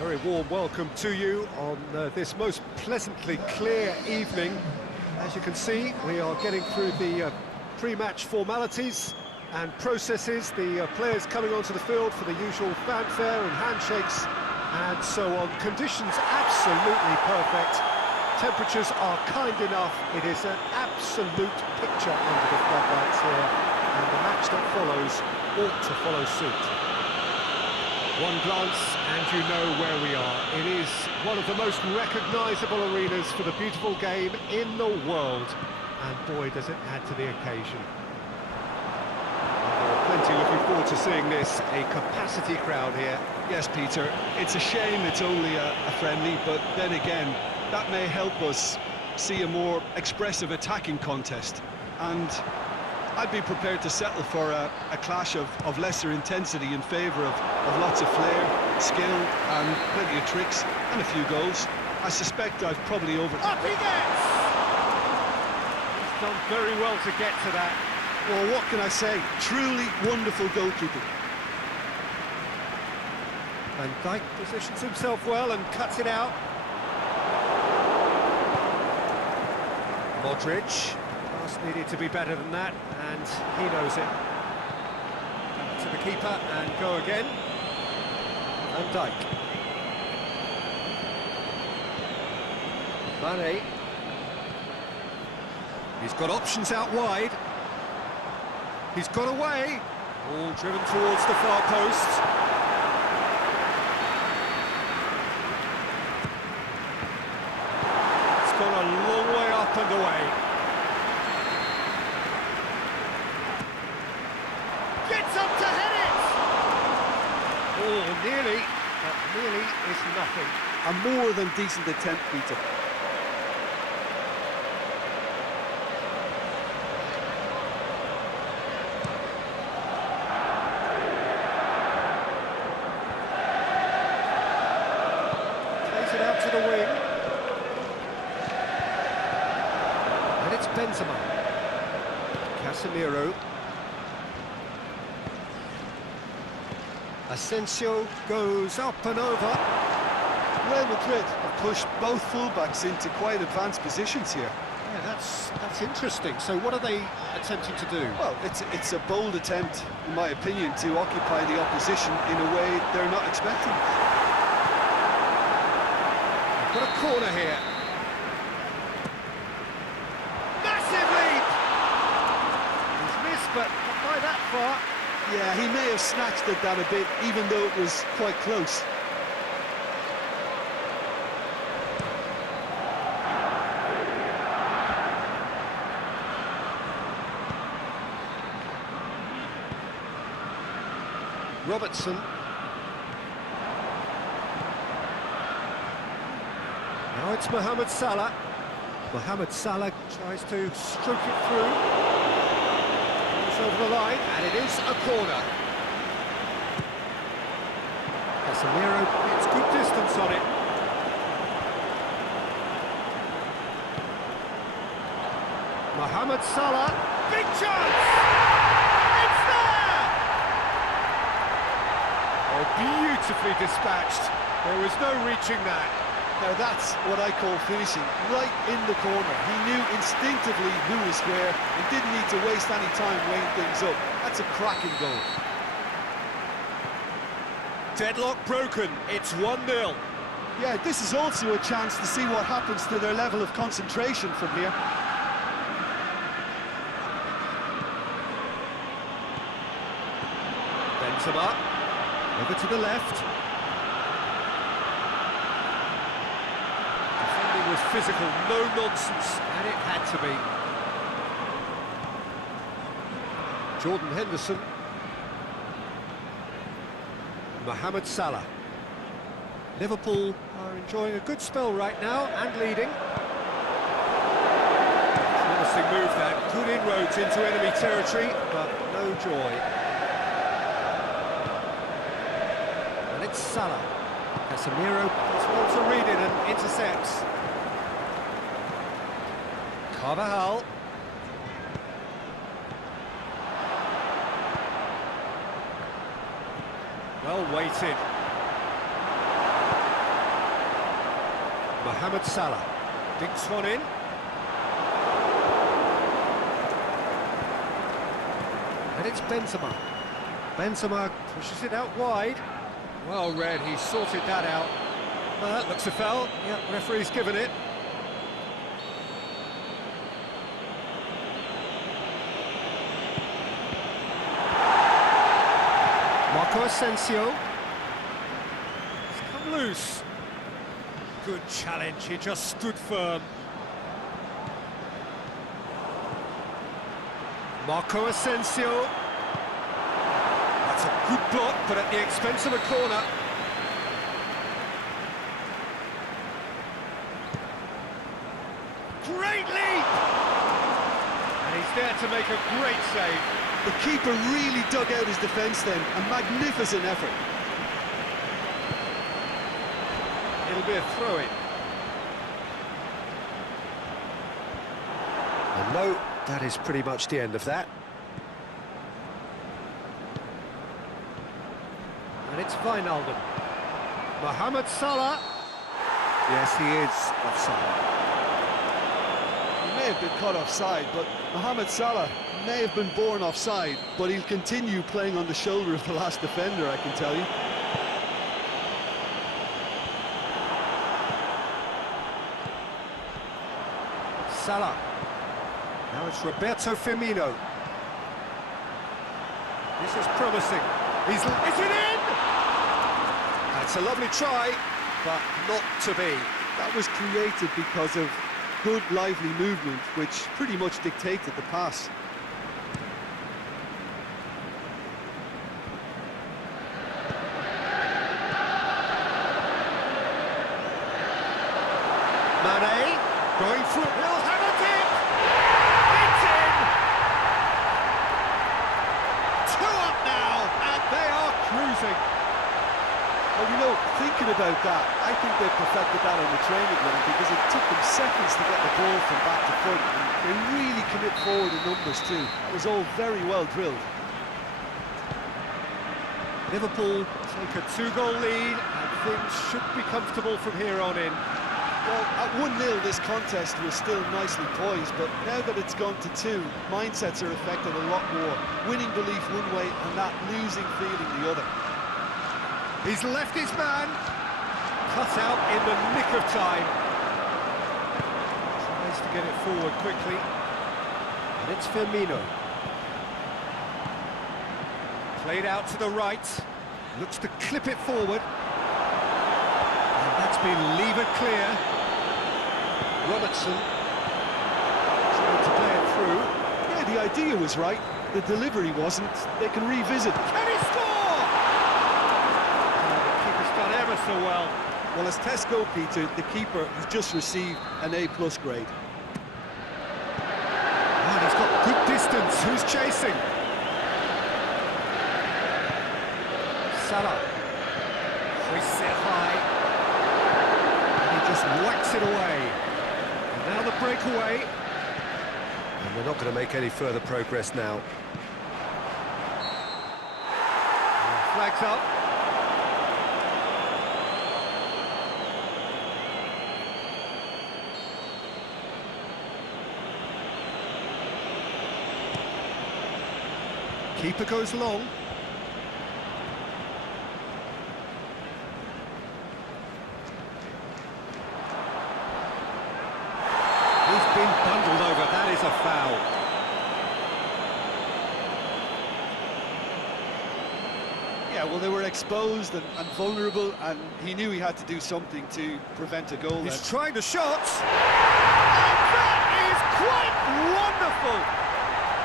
Very warm welcome to you on this most pleasantly clear evening. As you can see, we are getting through the pre-match formalities and processes, the players coming onto the field for the usual fanfare and handshakes and so on. Conditions absolutely perfect. Temperatures are kind enough. It is an absolute picture under the floodlights here, and the match that follows ought to follow suit. One glance and you know where we are. It is one of the most recognisable arenas for the beautiful game in the world, and boy does it add to the occasion. There are plenty looking forward to seeing this, a capacity crowd here. Yes, Peter, it's a shame it's only a friendly, but then again, that may help us see a more expressive attacking contest, and I'd be prepared to settle for a clash of lesser intensity in favour of lots of flair, skill and plenty of tricks and a few goals. I suspect I've probably Up he gets! He's done very well to get to that. Well, what can I say? Truly wonderful goalkeeping. Van Dijk positions himself well and cuts it out. Modric. Pass needed to be better than that, and he knows it. Back to the keeper and go again. Van Dijk. Mane. He's got options out wide. He's got away. All driven towards the far post. It's gone a long way up and away. Gets up to head it! Oh, nearly, but nearly is nothing. A more than decent attempt, Peter. Plays it out to the wing. And it's Benzema. Casemiro. Asensio goes up and over. Real Madrid have pushed both fullbacks into quite advanced positions here. Yeah, that's interesting. So what are they attempting to do? Well, it's a bold attempt, in my opinion, to occupy the opposition in a way they're not expecting. Got a corner here. Massive leap! He's missed, but not by that far. Yeah, he may have snatched at that a bit, even though it was quite close. Robertson. Now it's Mohamed Salah. Mohamed Salah tries to stroke it through. Goes over the line, and it is a corner. Casemiro gets good distance on it. Mohamed Salah, big chance! It's there! Oh, beautifully dispatched. There was no reaching that. Now that's what I call finishing, right in the corner. He knew instinctively who was where and didn't need to waste any time weighing things up. That's a cracking goal. Deadlock broken, it's 1-0. Yeah, this is also a chance to see what happens to their level of concentration from here. Benzema, over to the left. Defending was physical, no nonsense, and it had to be. Jordan Henderson. Mohamed Salah. Liverpool are enjoying a good spell right now and leading. Promising move that, good inroads into enemy territory, but no joy. And it's Salah. Casemiro does well to read it and intercepts. Carvajal. Well weighted. Mohamed Salah dinks one in. And it's Benzema. Benzema pushes it out wide. Well read, he sorted that out. That looks a foul. Yeah, referee's given it. Marco Asensio. It's come loose. Good challenge, he just stood firm. Marco Asensio. That's a good block, but at the expense of a corner. Great leap! And he's there to make a great save. The keeper really dug out his defence then, a magnificent effort. It'll be a throw-in. And no, that is pretty much the end of that. And it's Wijnaldum. Mohamed Salah. Yes, he is offside. He may have been caught offside, but Mohamed Salah may have been born offside, but he'll continue playing on the shoulder of the last defender, I can tell you. Salah. Now it's Roberto Firmino. This is promising. Is it in? That's a lovely try, but not to be. That was created because of good, lively movement, which pretty much dictated the pass. Mane, going through, he'll have it in! It's in! 2 up now, and they are cruising. Well, you know, thinking about that, I think they perfected that on the training ground because it took them seconds to get the ball from back to front, and they really commit forward in numbers too. That was all very well drilled. Liverpool take a 2-goal lead, and things should be comfortable from here on in. Well, at 1-0 this contest was still nicely poised, but now that it's gone to 2, mindsets are affected a lot more. Winning belief one way and that losing feeling the other. He's left his man, cut out in the nick of time. Tries to get it forward quickly, and it's Firmino. Played out to the right, looks to clip it forward. And that's been levered clear. Robertson trying to play it through. Yeah, the idea was right, the delivery wasn't. They can revisit. Can he score? The keeper's done ever so well. Well, as tests go, Peter, the keeper has just received an A+ grade. Oh, he's got good distance. Who's chasing? Salah hoists it high, and he just whacks it away. And now the breakaway, and we're not going to make any further progress now. Flags up. Keeper goes long. He's been bundled over, that is a foul. Yeah, well, they were exposed and vulnerable, and he knew he had to do something to prevent a goal. He's trying the shots, and that is quite wonderful.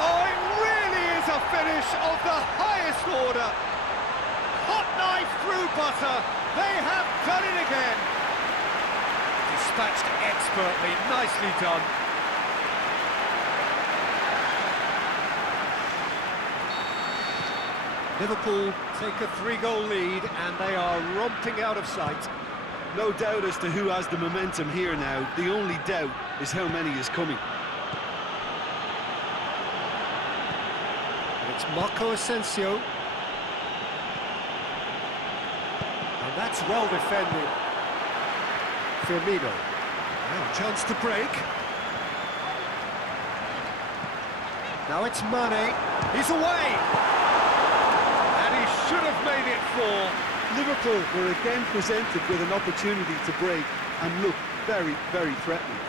Oh, it really is a finish of the highest order. Hot knife through butter, they have done it again. Dispatched expertly, nicely done. Liverpool take a 3-goal lead, and they are romping out of sight. No doubt as to who has the momentum here now. The only doubt is how many is coming. And it's Marco Asensio. And that's well defended. Firmino. Now, chance to break. Now it's Mane. He's away! And he should have made it 4. Liverpool were again presented with an opportunity to break and look very, very threatening.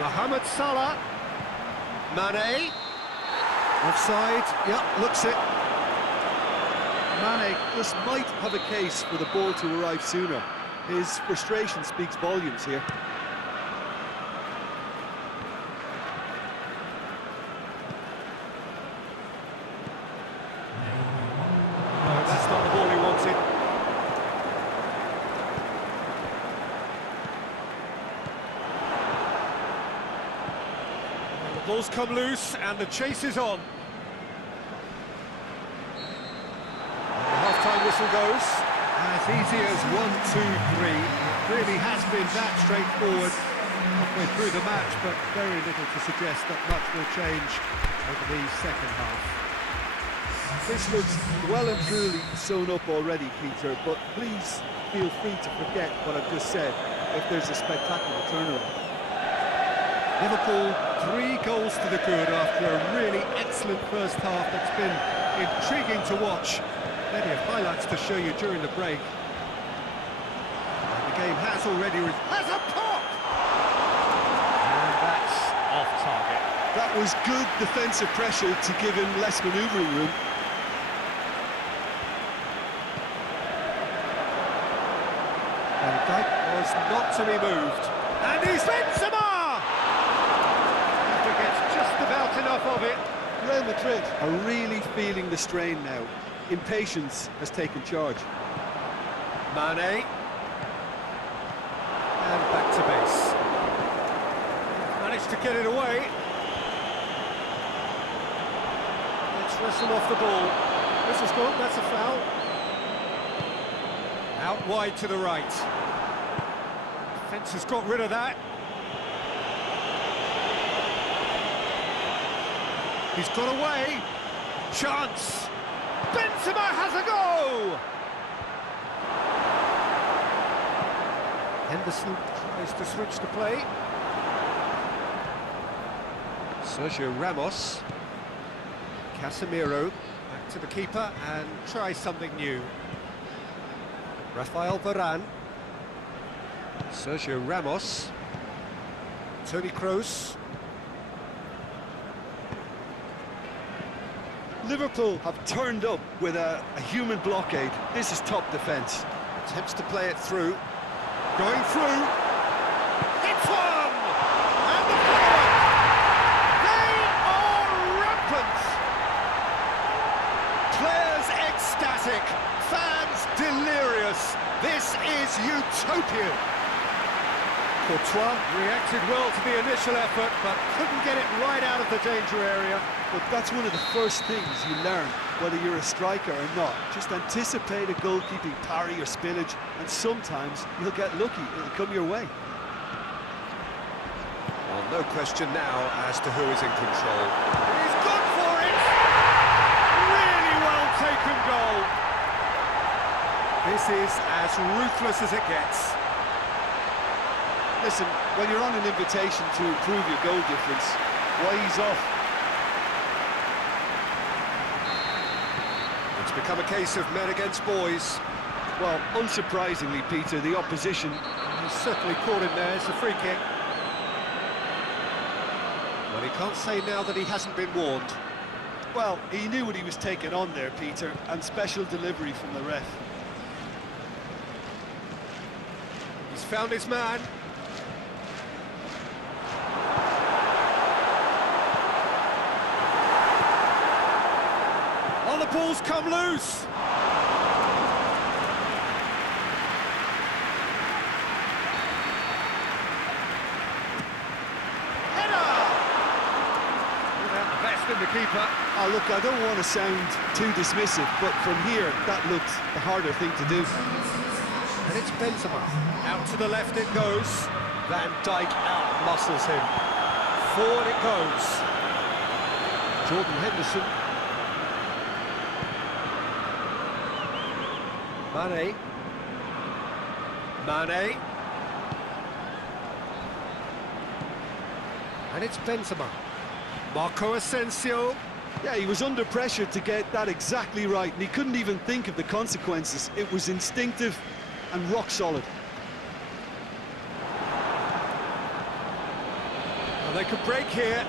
Mohamed Salah. Mane. Offside. Yep, looks it. Mane just might have a case for the ball to arrive sooner. His frustration speaks volumes here. No, that's not the ball he wanted. The ball's come loose and the chase is on. And the half-time whistle goes. As easy as 1, 2, 3. It really has been that straightforward halfway through the match, but very little to suggest that much will change over the second half. This looks well and truly sewn up already, Peter, but please feel free to forget what I've just said if there's a spectacular turnaround. Liverpool 3 goals to the good after a really excellent first half that's been intriguing to watch. Plenty of highlights to show you during the break. And the game has already... has a pop! And that's off target. That was good defensive pressure to give him less manoeuvring room. Van Dijk was not to be moved. And he's Benzema! He gets just about enough of it. Real Madrid are really feeling the strain now. Impatience has taken charge. Mane. And back to base. Managed to get it away. Let's wrestle off the ball. This is good, that's a foul. Out wide to the right. Defence has got rid of that. He's got away. Chance. Benzema has a go! Henderson tries to switch the play. Sergio Ramos. Casemiro back to the keeper and try something new. Rafael Varane. Sergio Ramos. Toni Kroos. Liverpool have turned up with a human blockade. This is top defence. Attempts to play it through. Going through. Hits one! And the forward! They are rampant! Players ecstatic. Fans delirious. This is utopian. Courtois reacted well to the initial effort, but couldn't get it right out of the danger area. But that's one of the first things you learn, whether you're a striker or not. Just anticipate a goalkeeping parry or spillage, and sometimes you'll get lucky, it'll come your way. Well, no question now as to who is in control. He's gone for it! Really well taken goal. This is as ruthless as it gets. Listen, when you're on an invitation to improve your goal difference, why ease off? It's become a case of men against boys. Well, unsurprisingly, Peter, the opposition... He's certainly caught him there, it's a free kick. Well, he can't say now that he hasn't been warned. Well, he knew what he was taking on there, Peter, and special delivery from the ref. He's found his man. Oh, the ball's come loose! The keeper. Oh, look, I don't want to sound too dismissive, but from here, that looked the harder thing to do. And it's Benzema. Out to the left it goes. Van Dijk out-muscles him. Forward it goes. Jordan Henderson. Mane. And it's Benzema. Marco Asensio. Yeah, he was under pressure to get that exactly right, and he couldn't even think of the consequences. It was instinctive and rock solid. Well, they could break here.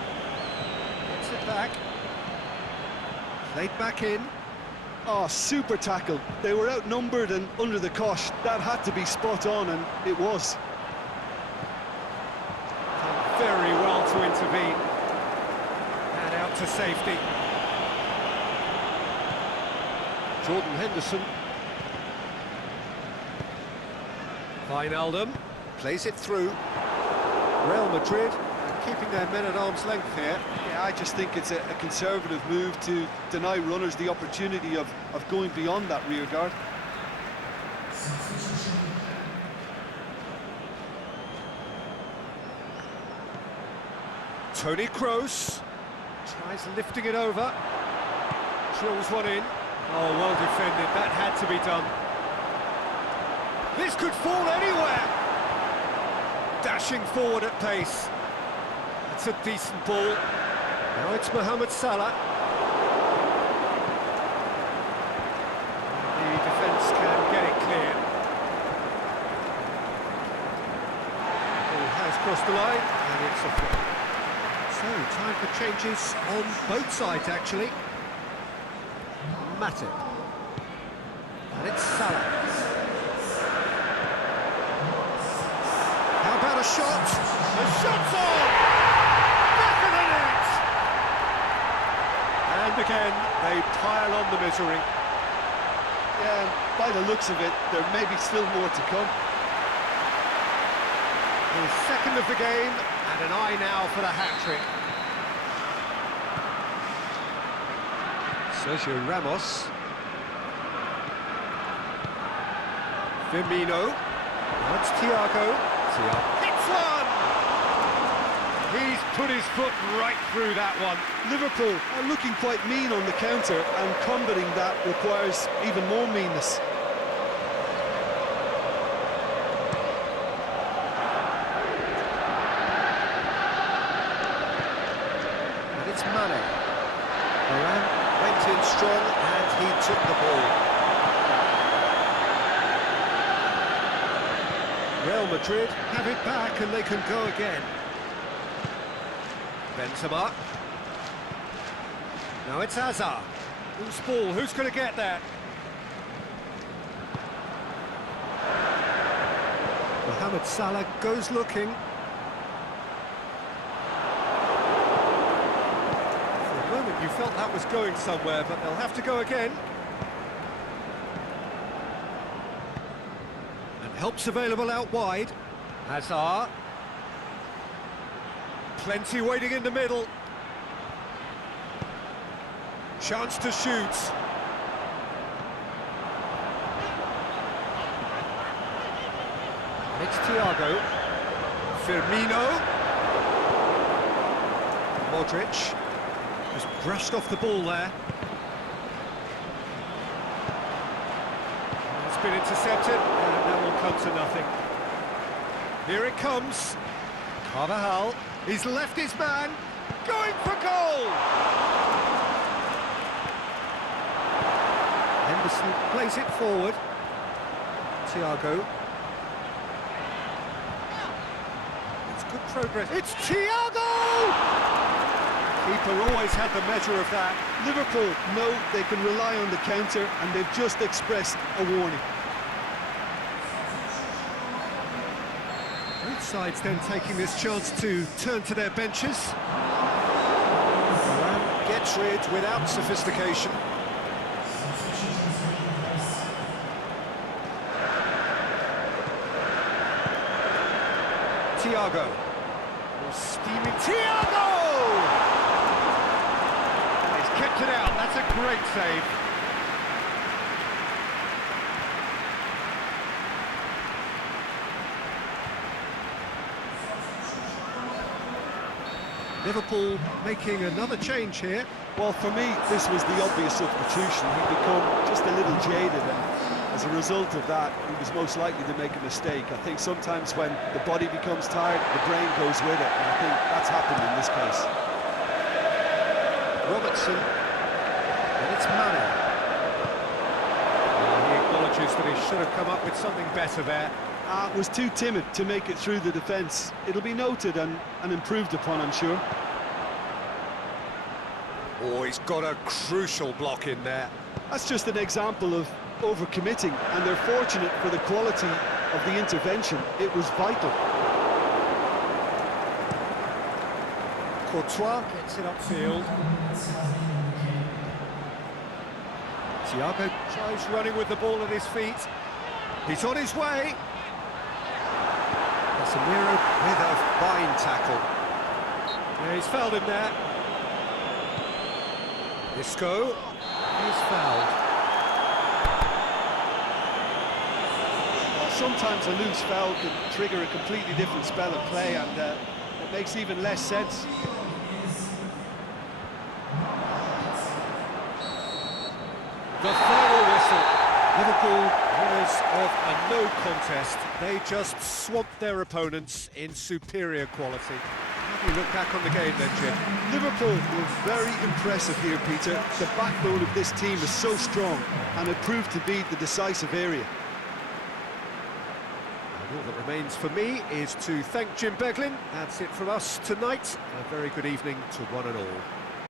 Gets it back. Played back in. Oh, super tackle. They were outnumbered and under the cosh. That had to be spot on, and it was. Done very well to intervene. And out to safety. Jordan Henderson. Wijnaldum plays it through. Real Madrid keeping their men at arm's length here. Yeah, I just think it's a conservative move to deny runners the opportunity of going beyond that rear guard. Toni Kroos tries lifting it over. Drills one in. Oh, well defended. That had to be done. This could fall anywhere. Dashing forward at pace. It's a decent ball. Now it's Mohamed Salah. The defence can get it clear. Ball has crossed the line, and it's a foot. So, time for changes on both sides, actually. Matip. And it's Salah. How about a shot? The shot's on! Back of the net! And again, they pile on the misery. Yeah, and by the looks of it, there may be still more to come. His second of the game, and an eye now for the hat-trick. Sergio Ramos. Firmino. Now it's Thiago. Hits one! He's put his foot right through that one. Liverpool are looking quite mean on the counter, and combating that requires even more meanness. And it's Mane. Varane went in strong and he took the ball. Real Madrid have it back and they can go again. Benzema. Now it's Hazard. Who's ball? Who's going to get that? Mohamed Salah goes looking. For a moment you felt that was going somewhere, but they'll have to go again. And help's available out wide. Hazard. Plenty waiting in the middle. Chance to shoot. It's Thiago. Firmino. Modric. Just brushed off the ball there. It's been intercepted, and that will come to nothing. Here it comes. Carvajal. He's left his man. Going for goal! Henderson plays it forward. Thiago. It's good progress. It's Thiago! Keeper always had the measure of that. Liverpool know they can rely on the counter, and they've just expressed a warning. Both sides then taking this chance to turn to their benches. Varane gets rid without sophistication. Thiago. Steaming Thiago! He's kept it out. That's a great save. Liverpool making another change here. Well, for me, this was the obvious substitution. He'd become just a little jaded, and As a result of that, he was most likely to make a mistake. I think sometimes when the body becomes tired, the brain goes with it, and I think that's happened in this case. Robertson, and it's Mane. He acknowledges that he should have come up with something better there. Was too timid to make it through the defence. It'll be noted and improved upon, I'm sure. Oh, he's got a crucial block in there. That's just an example of overcommitting, and they're fortunate for the quality of the intervention. It was vital. Courtois gets it upfield. Thiago tries running with the ball at his feet. He's on his way. Casemiro with a fine tackle. Yeah, he's fouled him there. Isco is fouled. Sometimes a loose foul can trigger a completely different spell of play, and it makes even less sense. The final whistle. Liverpool, winners of a no contest. They just swamped their opponents in superior quality. How do you look back on the game then, Jim? Liverpool were very impressive here, Peter. The backbone of this team is so strong, and it proved to be the decisive area. And all that remains for me is to thank Jim Beglin. That's it from us tonight. A very good evening to one and all.